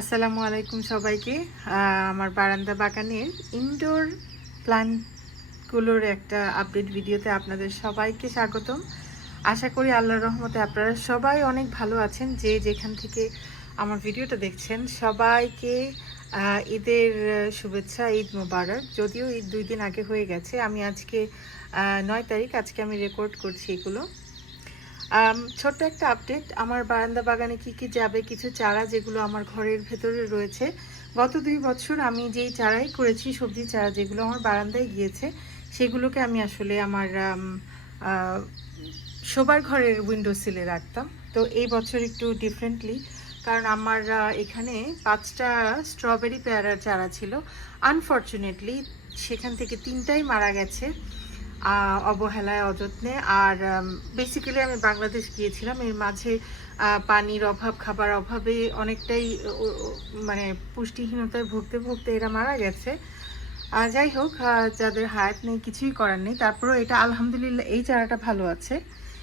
আসসালামু আলাইকুম সবাইকে। আমার বারান্দা বাগানের ইনডোর প্ল্যান্টগুলোর একটা আপডেট ভিডিওতে আপনাদের সবাইকে স্বাগতম। আশা করি আল্লাহর রহমতে আপনারা সবাই অনেক ভালো আছেন। যে যেখান থেকে আমার ভিডিওটা দেখছেন, সবাইকে ঈদের শুভেচ্ছা, ঈদ মোবারক। যদিও ঈদ দুই দিন আগে হয়ে গেছে। আমি আজকে নয় তারিখ, আজকে আমি রেকর্ড করছি এগুলো। ছোট্ট একটা আপডেট আমার বারান্দা বাগানে কি কি যাবে কিছু চারা যেগুলো আমার ঘরের ভেতরে রয়েছে। গত দুই বছর আমি যেই চারাই করেছি সবজি চারা যেগুলো আমার বারান্দায় গিয়েছে সেগুলোকে আমি আসলে আমার আম, শোবার ঘরের উইন্ডো সিলে রাখতাম। তো এই বছর একটু ডিফারেন্টলি কারণ আমার এখানে পাঁচটা স্ট্রবেরি পেয়ারার চারা ছিল। আনফর্চুনেটলি সেখান থেকে তিনটাই মারা গেছে। অবহেলায়, অযত্নে। আর বেসিক্যালি আমি বাংলাদেশ গিয়েছিলাম। এর মাঝে পানির অভাব, খাবার অভাবে অনেকটাই মানে পুষ্টিহীনতায় ভুগতে ভুগতে এরা মারা গেছে। আর যাই হোক যাদের হায়াত নেই, কিছুই করার নেই। তারপরেও এটা আলহামদুলিল্লাহ, এই চারাটা ভালো আছে।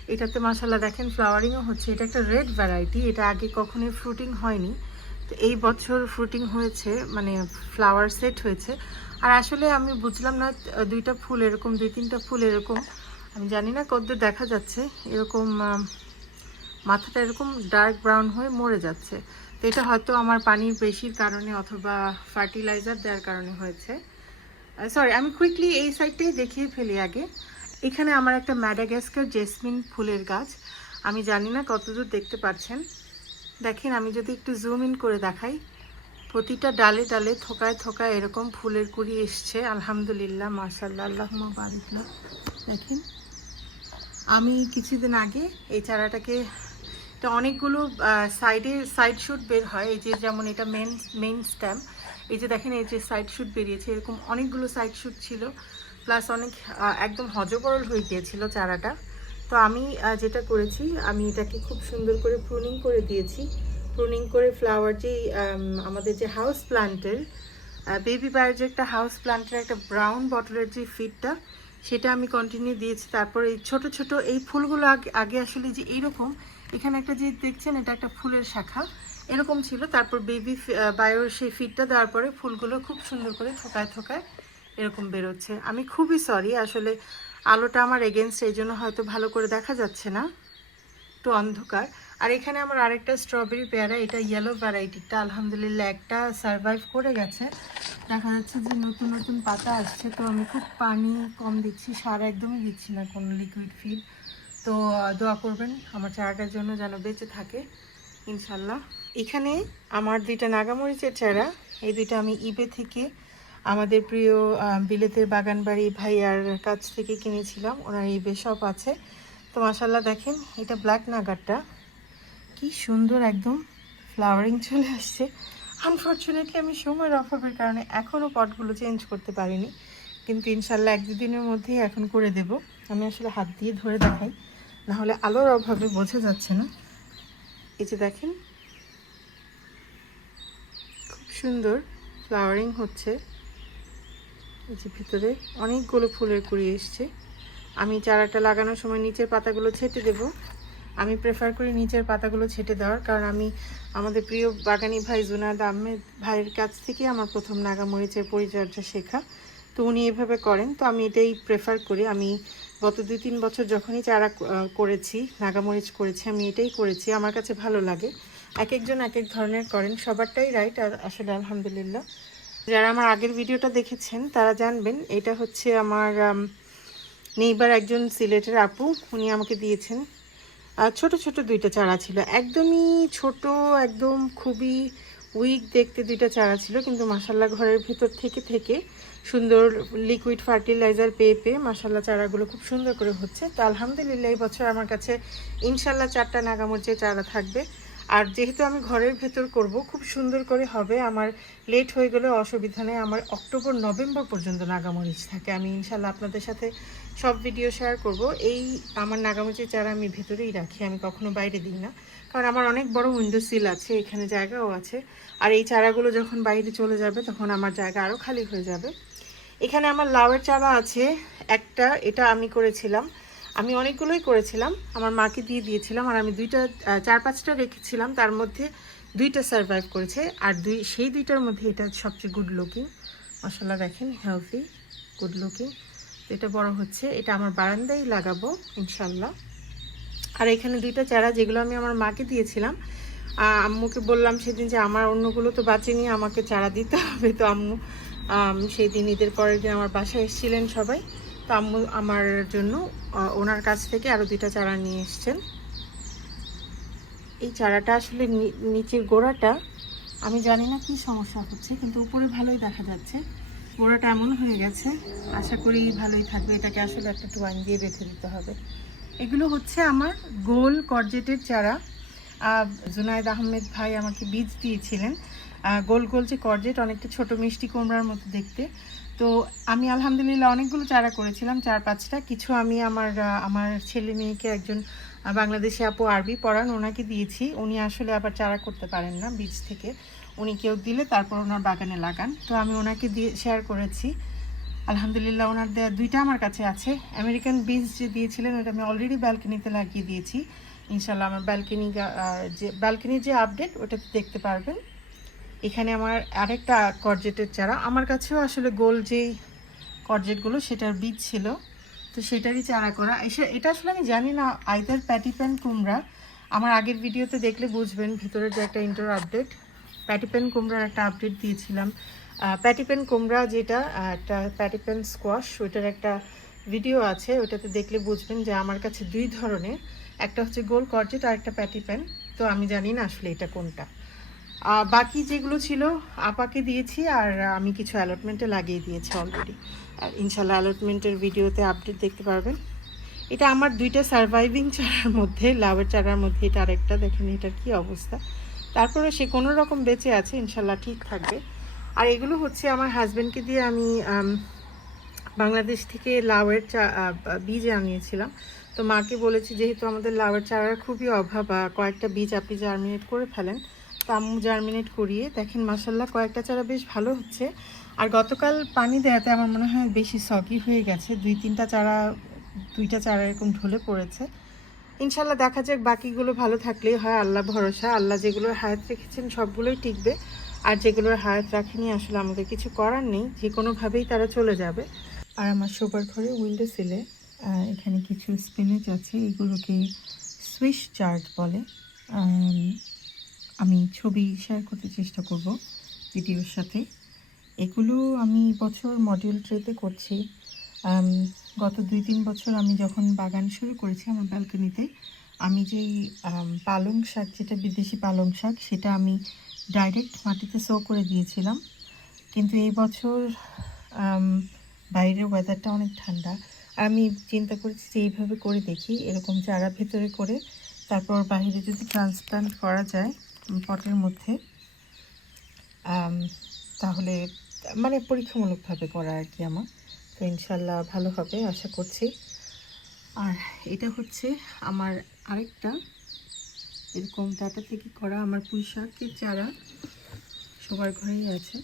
এটাতে মাসাল্লাহ দেখেন, ফ্লাওয়ারিংও হচ্ছে। এটা একটা রেড ভ্যারাইটি। এটা আগে কখনোই ফ্রুটিং হয়নি। তো এই বছর ফ্রুটিং হয়েছে মানে ফ্লাওয়ার সেট হয়েছে। আর আসলে আমি বুঝলাম না দুইটা ফুল এরকম, দুই তিনটা ফুল এরকম। আমি জানি না কতদূর দেখা যাচ্ছে, এরকম মাথাটা এরকম ডার্ক ব্রাউন হয়ে মরে যাচ্ছে। তো এটা হয়তো আমার পানির বেশির কারণে অথবা ফার্টিলাইজার দেওয়ার কারণে হয়েছে। সরি আমি কুইকলি এই সাইডটাই দেখিয়ে ফেলি আগে। এখানে আমার একটা ম্যাডাগাস্কার জেসমিন ফুলের গাছ। আমি জানি না কতদূর দেখতে পাচ্ছেন। দেখেন, আমি যদি একটু জুম ইন করে দেখাই। প্রতিটা ডালে ডালে থোকায় থোকায় এরকম ফুলের কুড়ি এসছে, আলহামদুলিল্লাহ মাশাল্লাহ আল্লাহ বারিকলা দেখেন, আমি কিছুদিন আগে এই চারাটাকে, এটা অনেকগুলো সাইডে, সাইড শুট বের হয়, এই যে যেমন এটা মেন মেন স্ট্যাম এই যে দেখেন, এই যে সাইড শুট বেরিয়েছে, এরকম অনেকগুলো সাইড শুট ছিল, প্লাস অনেক একদম হজবরল হয়ে গিয়েছিল চারাটা। তো আমি যেটা করেছি, আমি এটাকে খুব সুন্দর করে প্রুনিং করে দিয়েছি। প্রুনিং করে ফ্লাওয়ার যে আমাদের যে হাউস প্লান্টের বেবি বায়ের যে একটা হাউস প্লান্টের একটা ব্রাউন বটলের যে ফিডটা সেটা আমি কন্টিনিউ দিয়েছি। তারপর এই ছোট ছোট এই ফুলগুলো আগে আগে আসলে যে এইরকম, এখানে একটা যে দেখছেন, এটা একটা ফুলের শাখা, এরকম ছিল। তারপর বেবি বায়োর সেই ফিডটা দেওয়ার পরে ফুলগুলো খুব সুন্দর করে থোকায় থোকায় এরকম বেরোচ্ছে। আমি খুবই সরি আসলে আলোটা আমার এগেনস্ট এই জন্য হয়তো ভালো করে দেখা যাচ্ছে না। একটু অন্ধকার। আর এখানে আমার আরেকটা স্ট্রবেরি পেয়ারা, এটা ইয়েলো ভ্যারাইটিটা আলহামদুলিল্লাহ, একটা সার্ভাইভ করে গেছে। দেখা যাচ্ছে যে নতুন নতুন পাতা আসছে, তো আমি খুব পানি কম দিচ্ছি, সার একদমই দিচ্ছি না কোনো লিকুইড ফিড তো দোয়া করবেন আমার চারাটার জন্য যেন বেঁচে থাকে, ইনশাল্লাহ। এখানে আমার দুইটা নাগামরিচের চারা, এই দুইটা আমি ইবে থেকে আমাদের প্রিয় বিলেতের বাগানবাড়ি ভাইয়ার কাছ থেকে কিনেছিলাম। ওনার ইবে সব আছে। তো মাসাল্লাহ দেখেন, এটা ব্ল্যাক নাগারটা। কি সুন্দর একদম ফ্লাওয়ারিং চলে আসছে। আনফর্চুনেটলি আমি সময়ের অভাবের কারণে এখনও পটগুলো চেঞ্জ করতে পারিনি। কিন্তু ইনশাল্লাহ এক দুদিনের মধ্যেই এখন করে দেব। আমি আসলে হাত দিয়ে ধরে দেখাই। নাহলে আলোর অভাবে বোঝা যাচ্ছে না। এই যে দেখেন। খুব সুন্দর ফ্লাওয়ারিং হচ্ছে। এই যে ভিতরে অনেকগুলো ফুলের কুড়ি এসছে। আমি চারাটা লাগানোর সময় নিচের পাতাগুলো ছেটে দেব। আমি প্রেফার করি নিচের পাতাগুলো ছেটে দেওয়ার, কারণ আমি আমাদের প্রিয় বাগানি ভাই জুনাদ আহমেদ ভাইয়ের কাছ থেকে আমার প্রথম নাগামরিচের পরিচর্যা শেখা। তো উনি এভাবে করেন। তো আমি এটাই প্রেফার করি। আমি গত দুই তিন বছর যখনই চারা করেছি, নাগামরিচ করেছি, আমি এটাই করেছি। আমার কাছে ভালো লাগে। এক একজন এক এক ধরনের করেন। সবারটাই রাইট আর আসলে আলহামদুলিল্লাহ। যারা আমার আগের ভিডিওটা দেখেছেন, তারা জানবেন, এটা হচ্ছে আমার নেইবার একজন সিলেটের আপু। উনি আমাকে দিয়েছেন ছোট ছোট দুইটা চারা ছিল। একদমই ছোট, একদম খুবই উইক দেখতে দুইটা চারা ছিল, কিন্তু মাসাল্লাহ ঘরের ভিতর থেকে থেকে সুন্দর লিকুইড ফার্টিলাইজার পেয়ে পেয়ে মাসাল্লাহ চারাগুলো খুব সুন্দর করে হচ্ছে। তো আলহামদুলিল্লাহ এই বছর আমার কাছে ইনশাল্লাহ চারটা নাগামরিচের চারা থাকবে। আর যেহেতু আমি ঘরের ভেতর করব, খুব সুন্দর করে হবে। আমার লেট হয়ে গেলে অসুবিধা নেই। আমার অক্টোবর, নভেম্বর পর্যন্ত নাগামরিচ থাকে। আমি ইনশাল্লাহ আপনাদের সাথে সব ভিডিও শেয়ার করব। এই আমার নাগামরিচের চারা আমি ভেতরেই রাখি, আমি কখনো বাইরে দিই না। কারণ আমার অনেক বড় উইন্ডো সিল আছে, এখানে জায়গাও আছে। আর এই চারাগুলো যখন বাইরে চলে যাবে, তখন আমার জায়গা আরও খালি হয়ে যাবে। এখানে আমার লাউয়ের চারা আছে, একটা, এটা আমি করেছিলাম। আমি অনেকগুলোই করেছিলাম, আমার মাকে দিয়ে দিয়েছিলাম, আর আমি দুইটা চার পাঁচটা রেখেছিলাম। তার মধ্যে দুইটা সার্ভাইভ করেছে, আর দুই, সেই দুইটার মধ্যে এটা সবচেয়ে গুড লুকিং মশলা দেখেন হেলদি গুড লুকিং এটা বড় হচ্ছে, এটা আমার বারান্দায় লাগাবো ইনশাল্লাহ আর এখানে দুইটা চারা, যেগুলো আমি আমার মাকে দিয়েছিলাম আম্মুকে বললাম সেদিন যে আমার অন্যগুলো তো বাঁচেনি, আমাকে চারা দিতে হবে। তো আম্মু সেই দিন ঈদের পরের দিন আমার বাসায় এসেছিলেন সবাই। তো আম্মু আমার জন্য ওনার কাছ থেকে আরও দুইটা চারা নিয়ে এসছেন। এই চারাটা আসলে নিচের গোড়াটা, আমি জানি না কি সমস্যা হচ্ছে, কিন্তু উপরে ভালোই দেখা যাচ্ছে। গোড়াটা এমন হয়ে গেছে। আশা করি ভালোই থাকবে। এটাকে আসলে একটা টুয়াইন দিয়ে বেঁধে দিতে হবে। এগুলো হচ্ছে আমার গোল করজেটের চারা। জুনায়েদ আহমেদ ভাই আমাকে বীজ দিয়েছিলেন। গোল গোল যে করজেট অনেকটা ছোট মিষ্টি কুমড়ার মতো দেখতে। তো আমি আলহামদুলিল্লাহ অনেকগুলো চারা করেছিলাম। চার পাঁচটা। কিছু আমি আমার আমার ছেলে মেয়েকে একজন বাংলাদেশি আপু আরবি পড়ান, ওনাকে দিয়েছি। উনি আসলে আবার চারা করতে পারেন না বীজ থেকে। উনি কেউ দিলে তারপর ওনার বাগানে লাগান। তো আমি ওনাকে দিয়ে শেয়ার করেছি। আলহামদুলিল্লাহ ওনার দেওয়া দুইটা আমার কাছে আছে। আমেরিকান বীজ যে দিয়েছিলেন ওটা আমি অলরেডি ব্যালকনিতে লাগিয়ে দিয়েছি। ইনশাল্লাহ আমার ব্যালকনি যে ব্যালকনির যে আপডেট ওটাতে দেখতে পারবেন। এখানে আমার আরেকটা করজেটের চারা। আমার কাছেও আসলে গোল যেই করজেটগুলো সেটার বীজ ছিল। তো সেটারই চারা করা। এটা আসলে আমি জানি না আইদার প্যাটি প্যান কুমড়া। আমার আগের ভিডিওতে দেখলে বুঝবেন, ভিতরের যে একটা ইন্টার আপডেট প্যাটিপ্যান কুমড়ার একটা আপডেট দিয়েছিলাম। প্যাটিপেন কুমড়া যেটা একটা প্যাটিপেন স্কোয়াশ ওইটার একটা ভিডিও আছে, ওইটাতে দেখলে বুঝবেন যে আমার কাছে দুই ধরনের। একটা হচ্ছে গোল করজেট আর একটা প্যাটিপ্যান তো আমি জানি না আসলে এটা কোনটা। বাকি যেগুলো ছিল, আপাকে দিয়েছি আর আমি কিছু অ্যালটমেন্টে লাগিয়ে দিয়েছি অলরেডি আর ইনশাল্লাহ অ্যালটমেন্টের ভিডিওতে আপডেট দেখতে পারবেন। এটা আমার দুইটা সার্ভাইভিং চারার মধ্যে লাভের চারার মধ্যে, এটা আরেকটা দেখেন, এটার কি অবস্থা। তারপরে সে কোনো রকম বেঁচে আছে, ইনশাল্লাহ ঠিক থাকবে। আর এগুলো হচ্ছে আমার হাজব্যান্ডকে দিয়ে আমি বাংলাদেশ থেকে লাউয়ের চা বীজ আনিয়েছিলাম। তো মাকে বলেছি, যেহেতু আমাদের লাউয়ের চারার খুবই অভাব কয়েকটা বীজ আপনি জার্মিনেট করে ফেলেন, তো আম্মু জার্মিনেট করিয়ে, দেখেন মাসাল্লাহ কয়েকটা চারা বেশ ভালো হচ্ছে। আর গতকাল পানি দেওয়াতে আমার মনে হয় বেশি সকি হয়ে গেছে। দুই তিনটা চারা, দুইটা চারা এরকম ঢলে পড়েছে। ইনশাল্লাহ দেখা যাক, বাকিগুলো ভালো থাকলেই হয়, আল্লাহ ভরসা। আল্লাহ যেগুলোর হায়াত রেখেছেন সবগুলোই টিকবে। আর যেগুলোর হায়াত রাখেনি, আসলে আমাদের কিছু করার নেই। যে কোনোভাবেই তারা চলে যাবে। আর আমার শোবার ঘরে উইন্ডো সিলে এখানে কিছু স্পিনেচ আছে, এগুলোকে সুইশ চার্ট বলে। আমি ছবি শেয়ার করতে চেষ্টা করব ভিডিওর সাথে। এগুলো আমি বছর মডিউল ট্রেতে করছি। গত দুই তিন বছর আমি যখন বাগান শুরু করেছি আমার ব্যালকনিতে, আমি যেই পালং শাক, যেটা বিদেশি পালং শাক, সেটা আমি ডাইরেক্ট মাটিতে সো করে দিয়েছিলাম। কিন্তু এই বছর বাইরের ওয়েদারটা অনেক ঠান্ডা। আমি চিন্তা করেছি যে এইভাবে করে দেখি, এরকম চারা ভেতরে করে তারপর বাইরে যদি ট্রান্সপ্লান্ট করা যায় পটের মধ্যে তাহলে মানে পরীক্ষামূলকভাবে করা আর কি আমার। তো ইনশাল্লাহ ভালো হবে, আশা করছি। আর এটা হচ্ছে আমার আরেকটা, এরকম ডাটা থেকে করা আমার পুঁই শাকের চারা, সবার ঘরেই আছে।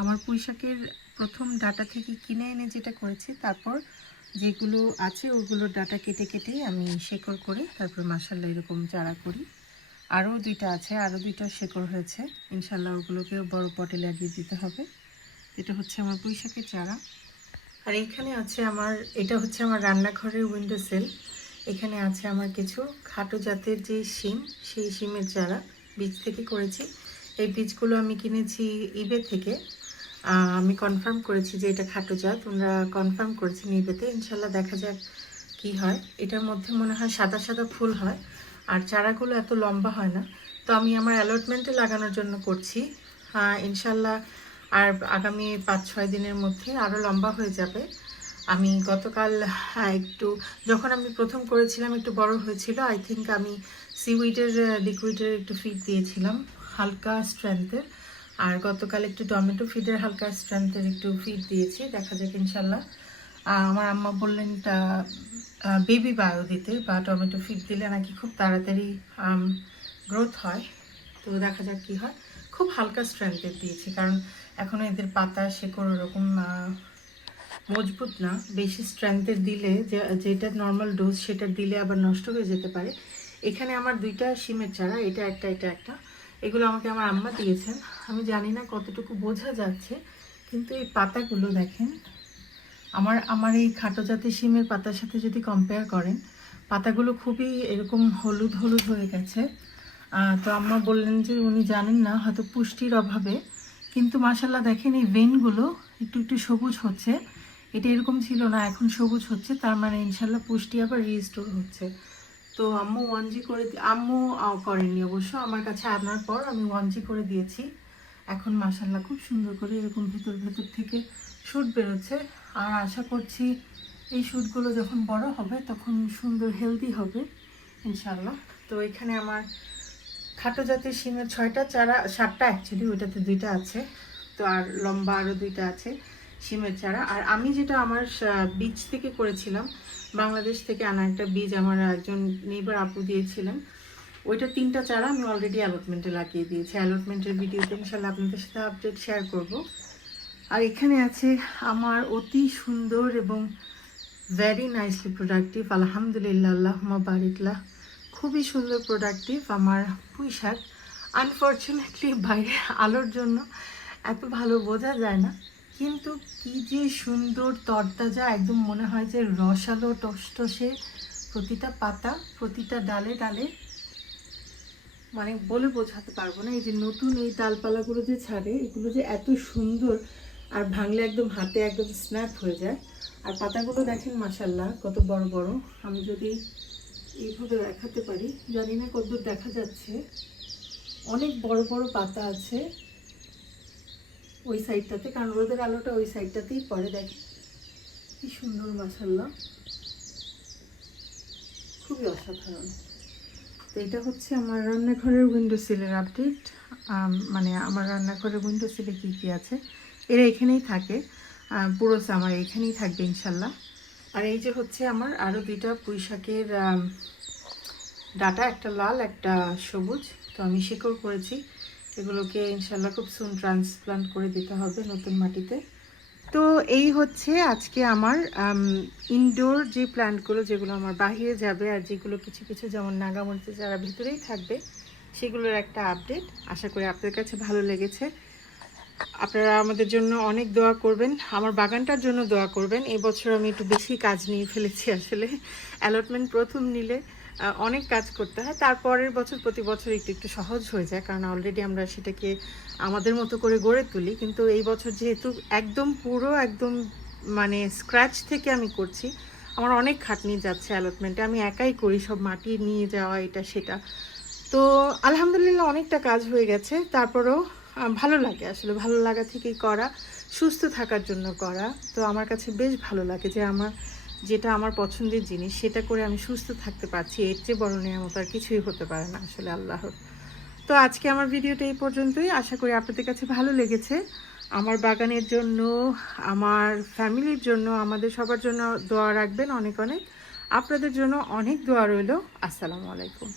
আমার পুঁই শাকের প্রথম ডাটা থেকে কিনে এনে যেটা করেছি, তারপর যেগুলো আছে ওগুলোর ডাটা কেটে কেটে আমি শেকড় করে তারপর মাসাল্লাহ এরকম চারা করি। আরও দুইটা আছে, আরও দুইটা শেকড় হয়েছে। ইনশাল্লাহ ওগুলোকেও বড় পটে লাগিয়ে দিতে হবে। এটা হচ্ছে আমার পুঁই শাকের চারা। আর এখানে আছে আমার, এটা হচ্ছে আমার রান্নাঘরের উইন্ডো সেল এখানে আছে আমার কিছু খাটো জাতের যে শিম, সেই শিমের চারা, বীজ থেকে করেছি। এই বীজগুলো আমি কিনেছি ইবে থেকে। আমি কনফার্ম করেছি যে এটা খাটো জাত। ওনারা কনফার্ম করেছেন ইবেতে ইনশাল্লাহ দেখা যাক কি হয়। এটার মধ্যে মনে হয় সাদা সাদা ফুল হয়। আর চারাগুলো এত লম্বা হয় না। তো আমি আমার অ্যালটমেন্টে লাগানোর জন্য করছি। হ্যাঁ ইনশাল্লাহ আর আগামী পাঁচ ছয় দিনের মধ্যে আরও লম্বা হয়ে যাবে। আমি গতকাল হ্যাঁ, একটু যখন আমি প্রথম করেছিলাম একটু বড় হয়েছিল আই থিঙ্ক আমি সিউইডের লিকুইডের একটু ফিড দিয়েছিলাম হালকা স্ট্রেংথের আর গতকাল একটু টমেটো ফিডের হালকা স্ট্রেংথের একটু ফিড দিয়েছি দেখা যাক ইনশাল্লাহ। আমার আম্মা বললেন বেবি বায়ো দিতে বা টমেটো ফিড দিলে নাকি খুব তাড়াতাড়ি গ্রোথ হয়। তো দেখা যাক কি হয়। খুব হালকা স্ট্রেংথের দিয়েছি কারণ এখনও এদের পাতা, শেকড় ওরকম মজবুত না। বেশি স্ট্রেংথের দিলে যে- যেটা নর্মাল ডোজ সেটা দিলে আবার নষ্ট হয়ে যেতে পারে। এখানে আমার দুইটা সিমের চারা, এটা একটা এটা একটা। এগুলো আমাকে আমার আম্মা দিয়েছেন। আমি জানি না কতটুকু বোঝা যাচ্ছে, কিন্তু এই পাতাগুলো দেখেন। আমার আমার এই খাটো জাতের সিমের পাতার সাথে যদি কম্পেয়ার করেন, পাতাগুলো খুবই এরকম হলুদ হলুদ হয়ে গেছে। তো আম্মা বললেন যে, উনি জানেন না, হয়তো পুষ্টির অভাবে কিন্তু মাসাল্লাহ দেখেন এই ভেনগুলো একটু একটু সবুজ হচ্ছে। এটা এরকম ছিল না, এখন সবুজ হচ্ছে, তার মানে ইনশাল্লাহ পুষ্টি আবার রিস্টোর হচ্ছে। তো আম্মু ওয়ান জি করে আম্মু করেনি অবশ্য, আমার কাছে আনার পর আমি ওয়ান জি করে দিয়েছি। এখন মাসাল্লাহ খুব সুন্দর করে এরকম ভেতর ভেতর থেকে শুট বেরোচ্ছে। আর আশা করছি এই শুটগুলো যখন বড় হবে, তখন সুন্দর হেলদি হবে ইনশাল্লাহ তো এখানে আমার খাটো জাতের শিমের ছয়টা, চারা, সাতটা অ্যাকচুয়ালি ওইটাতে দুইটা আছে। তো আর লম্বা আরও দুইটা আছে শিমের চারা। আর আমি যেটা আমার বীজ থেকে করেছিলাম, বাংলাদেশ থেকে আনা একটা বীজ আমার একজন নেইবার আপু দিয়েছিলেন। ওইটা তিনটা চারা আমি অলরেডি অ্যালটমেন্টে লাগিয়ে দিয়েছি। অ্যালটমেন্টের ভিডিওতে ইনশাল্লাহ আপনাদের সাথে আপডেট শেয়ার করব। আর এখানে আছে আমার অতি সুন্দর এবং ভেরি নাইসলি প্রোডাক্টিভ আলহামদুলিল্লাহ আল্লাহ বারিকলাহ খুবই সুন্দর প্রোডাক্টিভ আমার পুঁই শাক আনফর্চুনেটলি বাইরে আলোর জন্য এত ভালো বোঝা যায় না। কিন্তু কি যে সুন্দর তরতাজা, একদম মনে হয় যে রসালো, টসটসে প্রতিটা পাতা, প্রতিটা ডালে ডালে মানে বলে বোঝাতে পারব না। এই যে নতুন এই ডালপালাগুলো যে ছাড়ে, এগুলো যে এত সুন্দর আর ভাঙলে একদম হাতে একদম স্ন্যাপ হয়ে যায়। আর পাতাগুলো দেখেন মাসাল্লাহ কত বড় বড়। আমি যদি এইভাবে দেখাতে পারি। জানি না কতদূর দেখা যাচ্ছে। অনেক বড় বড় পাতা আছে ওই সাইডটাতে, কারণ রোদের আলোটা ওই সাইডটাতেই পড়ে, দেখেন। কি সুন্দর মাসাল্লা খুবই অসাধারণ। তো এটা হচ্ছে আমার রান্নাঘরের উইন্ডো সিলের আপডেট মানে আমার রান্নাঘরের উইন্ডো সিলে কী কী আছে? এরা এখানেই থাকে। পুরো আমার এখানেই থাকবে ইনশাল্লাহ আর এই যে হচ্ছে আমার আরও দুইটা পুঁই শাকের ডাটা, একটা লাল, একটা সবুজ, তো আমি শিকড় করেছি। এগুলোকে ইনশাল্লাহ খুব সুন ট্রান্সপ্লান্ট করে দিতে হবে নতুন মাটিতে। তো এই হচ্ছে আজকে আমার ইনডোর যে প্ল্যান্টগুলো যেগুলো আমার বাহিরে যাবে আর যেগুলো কিছু কিছু যেমন নাগামরিচে যারা ভিতরেই থাকবে, সেগুলোর একটা আপডেট আশা করি আপনাদের কাছে ভালো লেগেছে। আপনারা আমাদের জন্য অনেক দোয়া করবেন। আমার বাগানটার জন্য দোয়া করবেন। এই বছর আমি একটু বেশি কাজ নিয়ে ফেলেছি আসলে। অ্যালটমেন্ট প্রথম নিলে অনেক কাজ করতে হয়। তারপরের বছর প্রতি বছর একটু একটু সহজ হয়ে যায়। কারণ অলরেডি আমরা সেটাকে আমাদের মতো করে গড়ে তুলি। কিন্তু এই বছর যেহেতু একদম পুরো, একদম মানে স্ক্র্যাচ থেকে আমি করছি, আমার অনেক খাটনি যাচ্ছে অ্যালটমেন্টে আমি একাই করি সব মাটি নিয়ে যাওয়া, এটা, সেটা। তো আলহামদুলিল্লাহ অনেকটা কাজ হয়ে গেছে। তারপরেও ভালো লাগে আসলে, ভালো লাগা থেকেই করা, সুস্থ থাকার জন্য করা। তো আমার কাছে বেশ ভালো লাগে যে আমার, যেটা আমার পছন্দের জিনিস, সেটা করে আমি সুস্থ থাকতে পারছি। এর চেয়ে বড় নিয়ামত আর কিছুই হতে পারে না আসলে আল্লাহর। তো আজকে আমার ভিডিওটা এই পর্যন্তই। আশা করি আপনাদের কাছে ভালো লেগেছে। আমার বাগানের জন্য, আমার ফ্যামিলির জন্য, আমাদের সবার জন্য দোয়া রাখবেন অনেক অনেক। আপনাদের জন্য অনেক দোয়া রইল। আসসালামু আলাইকুম।